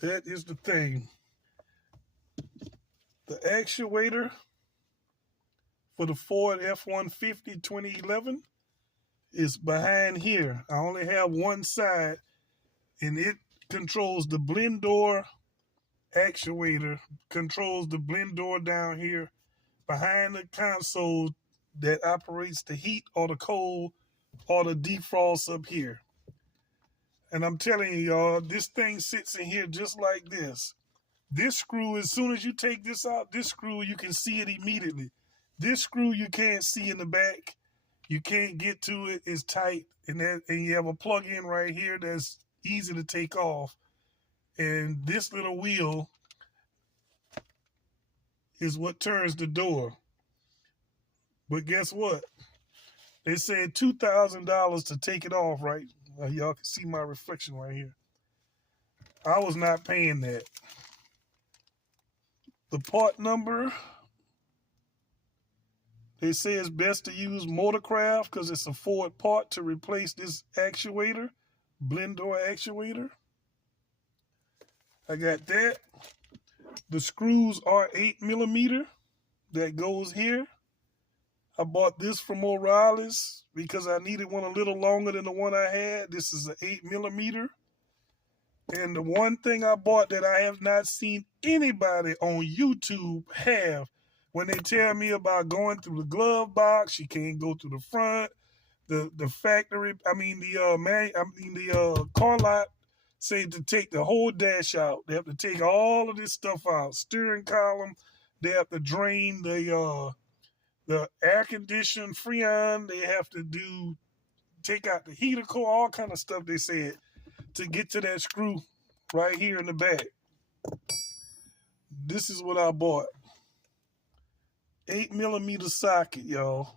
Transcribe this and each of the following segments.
That is the thing. The actuator for the Ford F-150 2011 is behind here. I only have one side, and it controls the blend door actuator, controls the blend door down here behind the console that operates the heat or the cold or the defrost up here. And I'm telling you, y'all, this thing sits in here just like this. This screw, as soon as you take this out, this screw, you can see it immediately. This screw you can't see in the back. You can't get to it. It's tight. And you have a plug-in right here that's easy to take off. And this little wheel is what turns the door. But guess what? They said $2,000 to take it off, right? Y'all can see my reflection right here. I was not paying that. The part number, they say it's best to use Motorcraft because it's a Ford part to replace this actuator, blend door actuator. I got that. The screws are 8mm that goes here. I bought this from O'Reilly's because I needed one a little longer than the one I had. This is an 8mm. And the one thing I bought that I have not seen anybody on YouTube have, when they tell me about going through the glove box, you can't go through the front, the factory, the car lot say to take the whole dash out. They have to take all of this stuff out. Steering column, they have to drain the air conditioning freon. They have to take out the heater core, all kind of stuff they said to get to that screw right here in the back. This is what I bought. 8mm socket, y'all.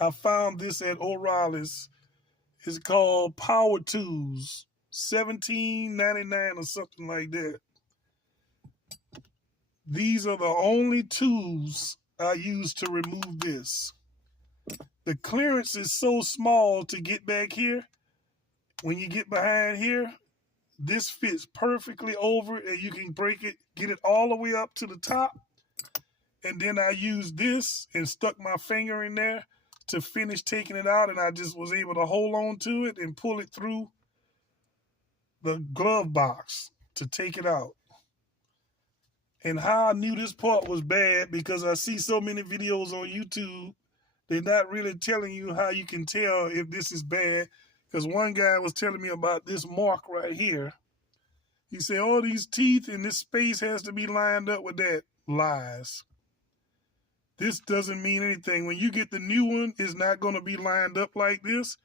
I found this at O'Reilly's. It's called Power Tools. $17.99 or something like that. These are the only tools I use to remove this. The clearance is so small to get back here. When you get behind here, this fits perfectly over and you can break it, get it all the way up to the top. And then I used this and stuck my finger in there to finish taking it out, and I just was able to hold on to it and pull it through the glove box to take it out. And how I knew this part was bad, because I see so many videos on YouTube, they're not really telling you how you can tell if this is bad. Because one guy was telling me about this mark right here. He said, all these teeth in this space has to be lined up with that. Lies. This doesn't mean anything. When you get the new one, it's not going to be lined up like this.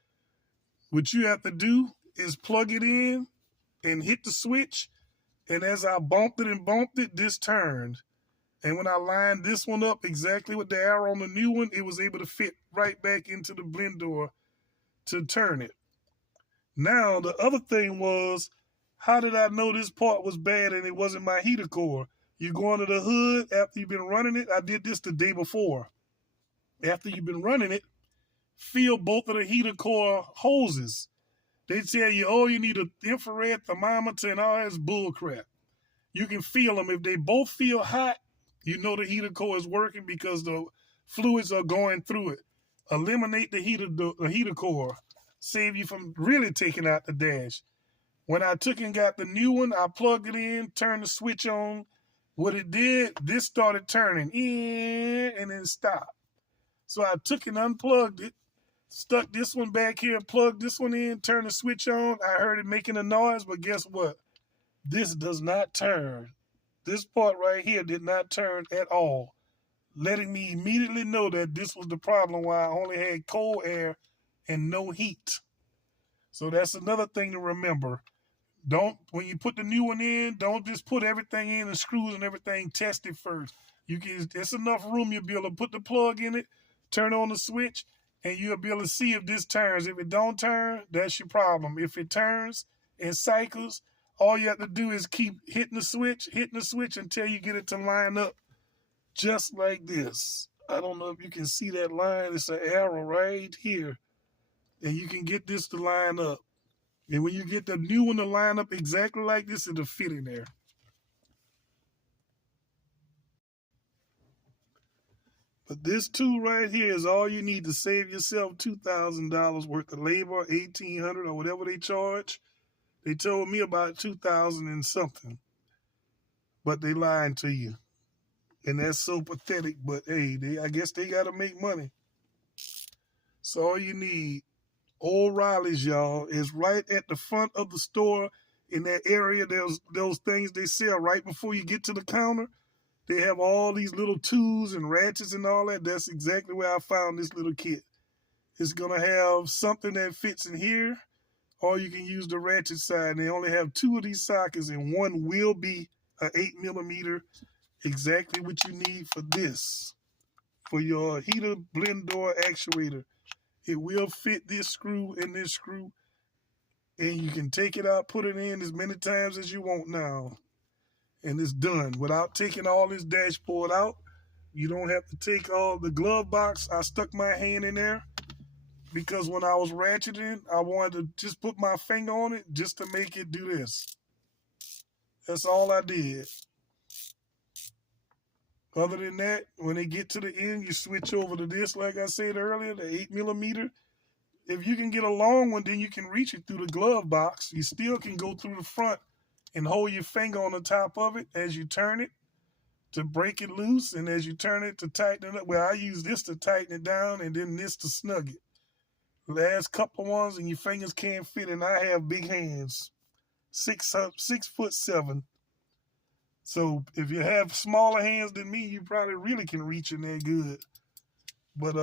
What you have to do is plug it in and hit the switch. And as I bumped it, this turned. And when I lined this one up exactly with the arrow on the new one, it was able to fit right back into the blend door to turn it. Now, the other thing was, how did I know this part was bad and it wasn't my heater core? You go under the hood after you've been running it. I did this the day before. After you've been running it, feel both of the heater core hoses. They tell you, oh, you need an infrared thermometer and all that's bull crap. You can feel them. If they both feel hot, you know the heater core is working because the fluids are going through it. Eliminate the heater core. Save you from really taking out the dash. When I took and got the new one, I plugged it in, turned the switch on. What it did, this started turning in and then stopped. So I took and unplugged it, stuck this one back here, plugged this one in, turned the switch on. I heard it making a noise, but guess what? This does not turn. This part right here did not turn at all, letting me immediately know that this was the problem why I only had cold air and no heat. So that's another thing to remember. When you put the new one in, don't just put everything in, the screws and everything, test it first. It's enough room, you'll be able to put the plug in it, turn on the switch, and you'll be able to see if this turns. If it don't turn, that's your problem. If it turns and cycles, all you have to do is keep hitting the switch until you get it to line up just like this. I don't know if you can see that line. It's an arrow right here. And you can get this to line up. And when you get the new one to line up exactly like this, it'll fit in there. But this tool right here is all you need to save yourself $2,000 worth of labor, $1,800 or whatever they charge. They told me about 2,000 and something, but they lying to you. And that's so pathetic, but hey, I guess they got to make money. So all you need, O'Reilly's, y'all, is right at the front of the store in that area. There's those things they sell right before you get to the counter. They have all these little tools and ratchets and all that. That's exactly where I found this little kit. It's going to have something that fits in here, or you can use the ratchet side. And they only have 2 of these sockets, and one will be an 8mm, exactly what you need for this, for your heater blend door actuator. It will fit this screw and this screw, and you can take it out, put it in as many times as you want now. And it's done without taking all this dashboard out. You don't have to take all the glove box. I stuck my hand in there because when I was ratcheting, I wanted to just put my finger on it just to make it do this. That's all I did. Other than that, when they get to the end, you switch over to this, like I said earlier, the 8mm. If you can get a long one, then you can reach it through the glove box. You still can go through the front and hold your finger on the top of it as you turn it to break it loose, and as you turn it to tighten it up. Well, I use this to tighten it down and then this to snug it. Last couple of ones and your fingers can't fit, and I have big hands, 6'7". So if you have smaller hands than me, you probably really can reach in there good. But